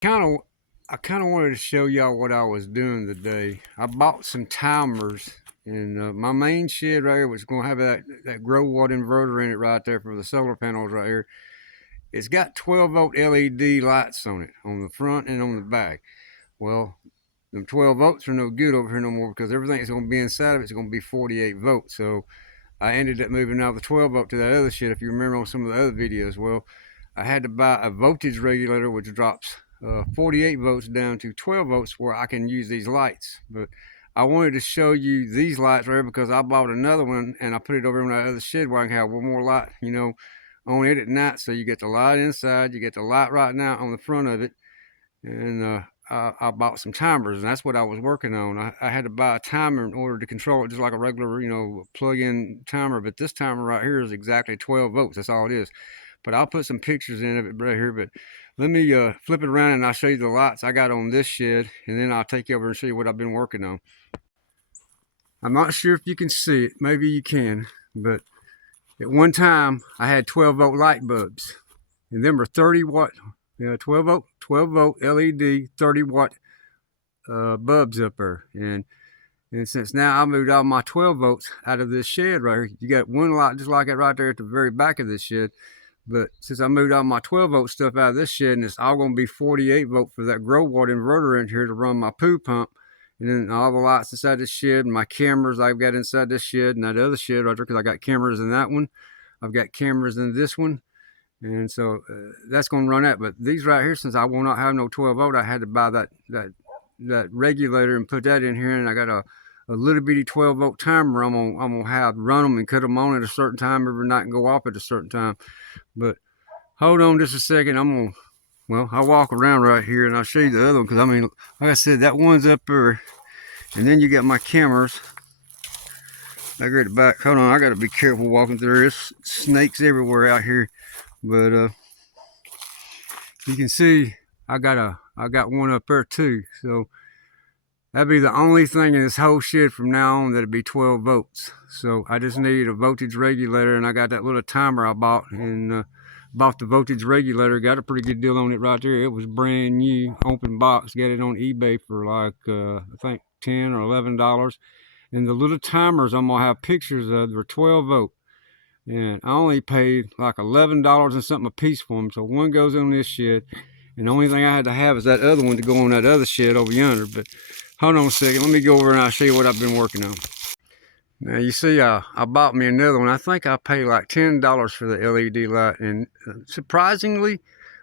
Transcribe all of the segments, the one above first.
kind of I kind of wanted to show y'all what I was doing today. I bought some timers in my main shed right here, which is going to have that grow watt inverter in it right there for the solar panels right here. It's got 12-volt LED lights on it, on the front and on the back. Well, them 12 volts are no good over here no more because everything that's going to be inside of it's going to be 48 volts. So I ended up moving out of the 12 volt to that other shed. If you remember on some of the other videos, well, I had to buy a voltage regulator which drops 48 volts down to 12 volts where I can use these lights. But I wanted to show you these lights right here because I bought another one and I put it over in that other shed where I can have one more light, on it at night. So you get the light inside, you get the light right now on the front of it, and I bought some timers, and that's what I was working on. I had to buy a timer in order to control it, just like a regular, plug-in timer. But this timer right here is exactly 12 volts. That's all it is. But I'll put some pictures in of it right here. But let me flip it around and I'll show you the lights I got on this shed, and then I'll take you over and show you what I've been working on. I'm not sure if you can see it. Maybe you can. But at one time, I had 12-volt light bulbs, and them are 30-watt. 12 volt LED 30-watt bulbs up there, and since now I moved all my 12 volts out of this shed right here, you got one light just like it right there at the very back of this shed. But since I moved all my 12 volt stuff out of this shed, and it's all going to be 48 volt for that grow watt inverter in here to run my poo pump, and then all the lights inside this shed, and my cameras I've got inside this shed, and that other shed right there, because I got cameras in that one, I've got cameras in this one. And so that's going to run out. But these right here, since I will not have no 12 volt, I had to buy that regulator and put that in here. And I got a little bitty 12 volt timer I'm gonna have run them and cut them on at a certain time every night and go off at a certain time. But hold on just a second. I'll walk around right here and I'll show you the other one, because I mean, like I said, that one's up there, and then you got my cameras. I got it back. Hold on, I got to be careful walking through. There's snakes everywhere out here. But you can see I got one up there too. So that'd be the only thing in this whole shed from now on that'd be 12 volts. So I just need a voltage regulator, and I got that little timer I bought, and bought the voltage regulator. Got a pretty good deal on it right there. It was brand new, open box. Got it on eBay for like I think $10 or $11. And the little timers I'm gonna have pictures of, they're 12 volt. And I only paid like $11 and something a piece for them. So one goes on this shed, and the only thing I had to have is that other one to go on that other shed over yonder. But hold on a second, let me go over and I'll show you what I've been working on. Now you see, I bought me another one. I think I paid like $10 for the LED light, and surprisingly,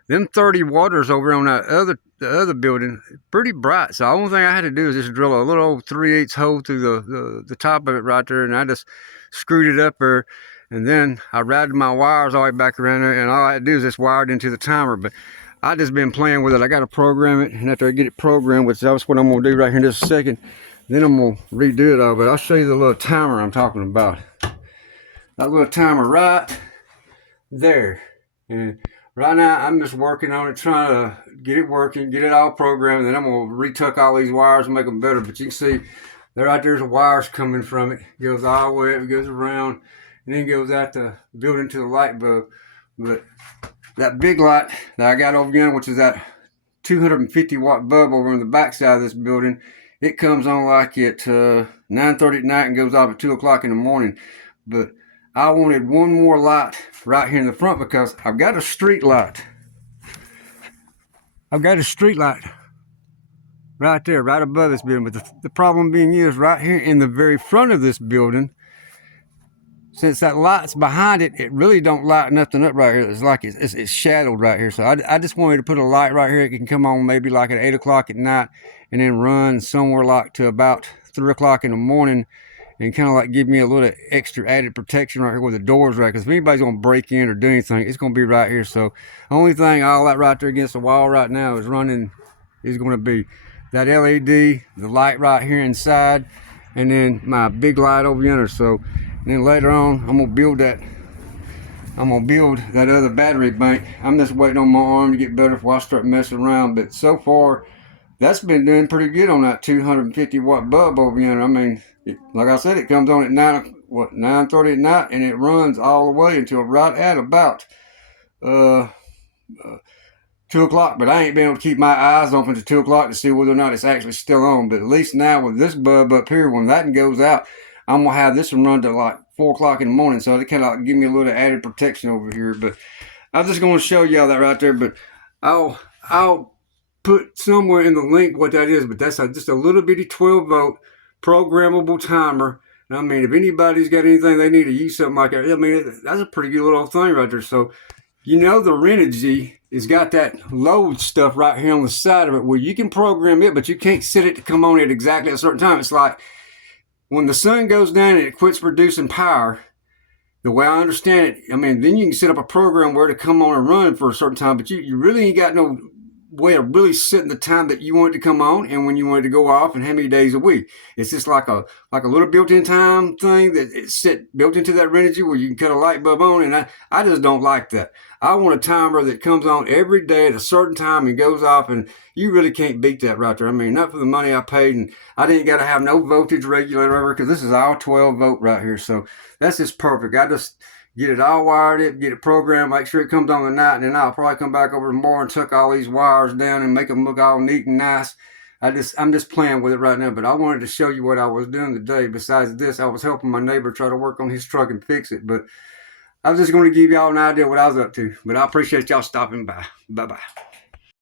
them 30 waters over on the other building, pretty bright. So the only thing I had to do is just drill a little old 3/8 hole through the top of it right there, and I just screwed it up there. And then I routed my wires all the way back around there, and all I had to do is just wire it into the timer. But I just been playing with it. I got to program it, and after I get it programmed, which that's what I'm going to do right here in just a second, then I'm going to redo it all. But I'll show you the little timer I'm talking about. That little timer right there. And right now, I'm just working on it, trying to get it working, get it all programmed, and then I'm going to retuck all these wires and make them better. But you can see, right there's the wires coming from it. It goes all the way up, it goes around, and then goes out the building to the light bulb. But that big light that I got over here, which is that 250 watt bulb over on the back side of this building, it comes on like at 9:30 at night and goes off at 2 o'clock in the morning. But I wanted one more light right here in the front because I've got a street light. I've got a street light right there, right above this building. But the problem being is right here in the very front of this building, since that light's behind it, it really don't light nothing up right here. It's like it's shadowed right here. So I just wanted to put a light right here. It can come on maybe like at 8 o'clock at night and then run somewhere like to about 3 o'clock in the morning, and kind of like give me a little extra added protection right here where the door's right. Because if anybody's going to break in or do anything, it's going to be right here. So the only thing all that right there against the wall right now is running is going to be that LED, the light right here inside, and then my big light over yonder. So then later on, I'm gonna build that other battery bank. I'm just waiting on my arm to get better before I start messing around. But so far, that's been doing pretty good on that 250 watt bulb over yonder. I mean, like I said, it comes on at 9:30 at night, and it runs all the way until right at about 2 o'clock, but I ain't been able to keep my eyes open to 2 o'clock to see whether or not it's actually still on. But at least now with this bulb up here, when that one goes out, I'm gonna have this one run to like 4 o'clock in the morning, so it kind of give me a little added protection over here. But I'm just gonna show y'all that right there. But I'll put somewhere in the link what that is. But that's just a little bitty 12-volt programmable timer. And I mean, if anybody's got anything they need to use something like that, I mean, that's a pretty good little thing right there. So you know the Renogy has got that load stuff right here on the side of it where you can program it, but you can't set it to come on at exactly a certain time. It's like when the sun goes down and it quits producing power, the way I understand it, I mean, then you can set up a program where to come on and run for a certain time, but you really ain't got no way of really setting the time that you want it to come on and when you want it to go off and how many days a week. It's just like a little built-in time thing that it's set built into that Renogy where you can cut a light bulb on, and I just don't like that. I want a timer that comes on every day at a certain time and goes off, and you really can't beat that right there. I mean, not for the money I paid, and I didn't got to have no voltage regulator ever because this is all 12 volt right here. So that's just perfect. I just get it all wired up, get it programmed, make sure it comes on the night, and then I'll probably come back over tomorrow and tuck all these wires down and make them look all neat and nice. I'm just playing with it right now, but I wanted to show you what I was doing today. Besides this, I was helping my neighbor try to work on his truck and fix it, but I was just going to give y'all an idea what I was up to. But I appreciate y'all stopping by. Bye-bye.